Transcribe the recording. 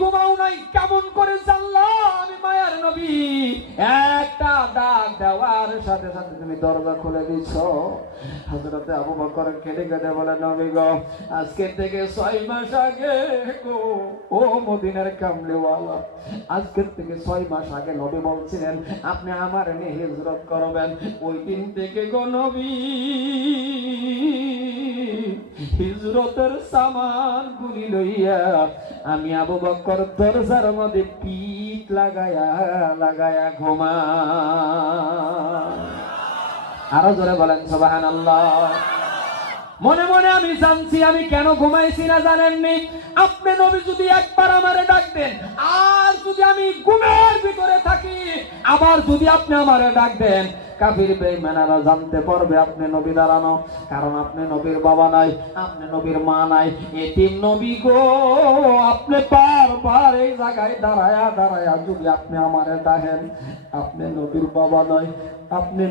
ঘুমাও নাই, কেমন করে জানলা আমি মায়ার নবী? একটা ডাক দেওয়ার সাথে সাথে তুমি দরজা খুলে দিছ। হযরতে আবু বকর কেঁদে কেঁদে বলে, নবী গো, আজকে থেকে 6 মাস আগে গো, ও মদিনার কামলিওয়ালা, আজকের থেকে 6 মাস আগে নবী বলছিলেন আপনি আমার নিয়ে হিজরত করবেন। ওই দিন থেকে গো নবী হিজরতের সামান গুলি লইয়া আমি আবু বকর দরজার মধ্যে পিঠ লাগায়া লাগায়া ঘুমা। আরো জোরে বলেন সুবহানাল্লাহ। মনে মনে আমি জানছি আমি কেন ঘুমাইছি না জানেননি? আপনি নবী যদি একবার আমারে ডাক দেন, আর যদি আমি ঘুমের ভিতরে থাকি, আবার যদি আপনি আমারে ডাক দেন, কাফির বেঈমানেরা জানতে পারবে আপনি নবী দাঁড়ানো। কারণ আপনি নবীর বাবা নাই, আপনি নবীর মা নাই, এতিম নবী গো। আপনি বারবার এই জায়গায় দাঁড়ায়া দাঁড়ায়া যদি আপনি আমারে ডাকেন, আপনি নবীর বাবা নয়, আপনি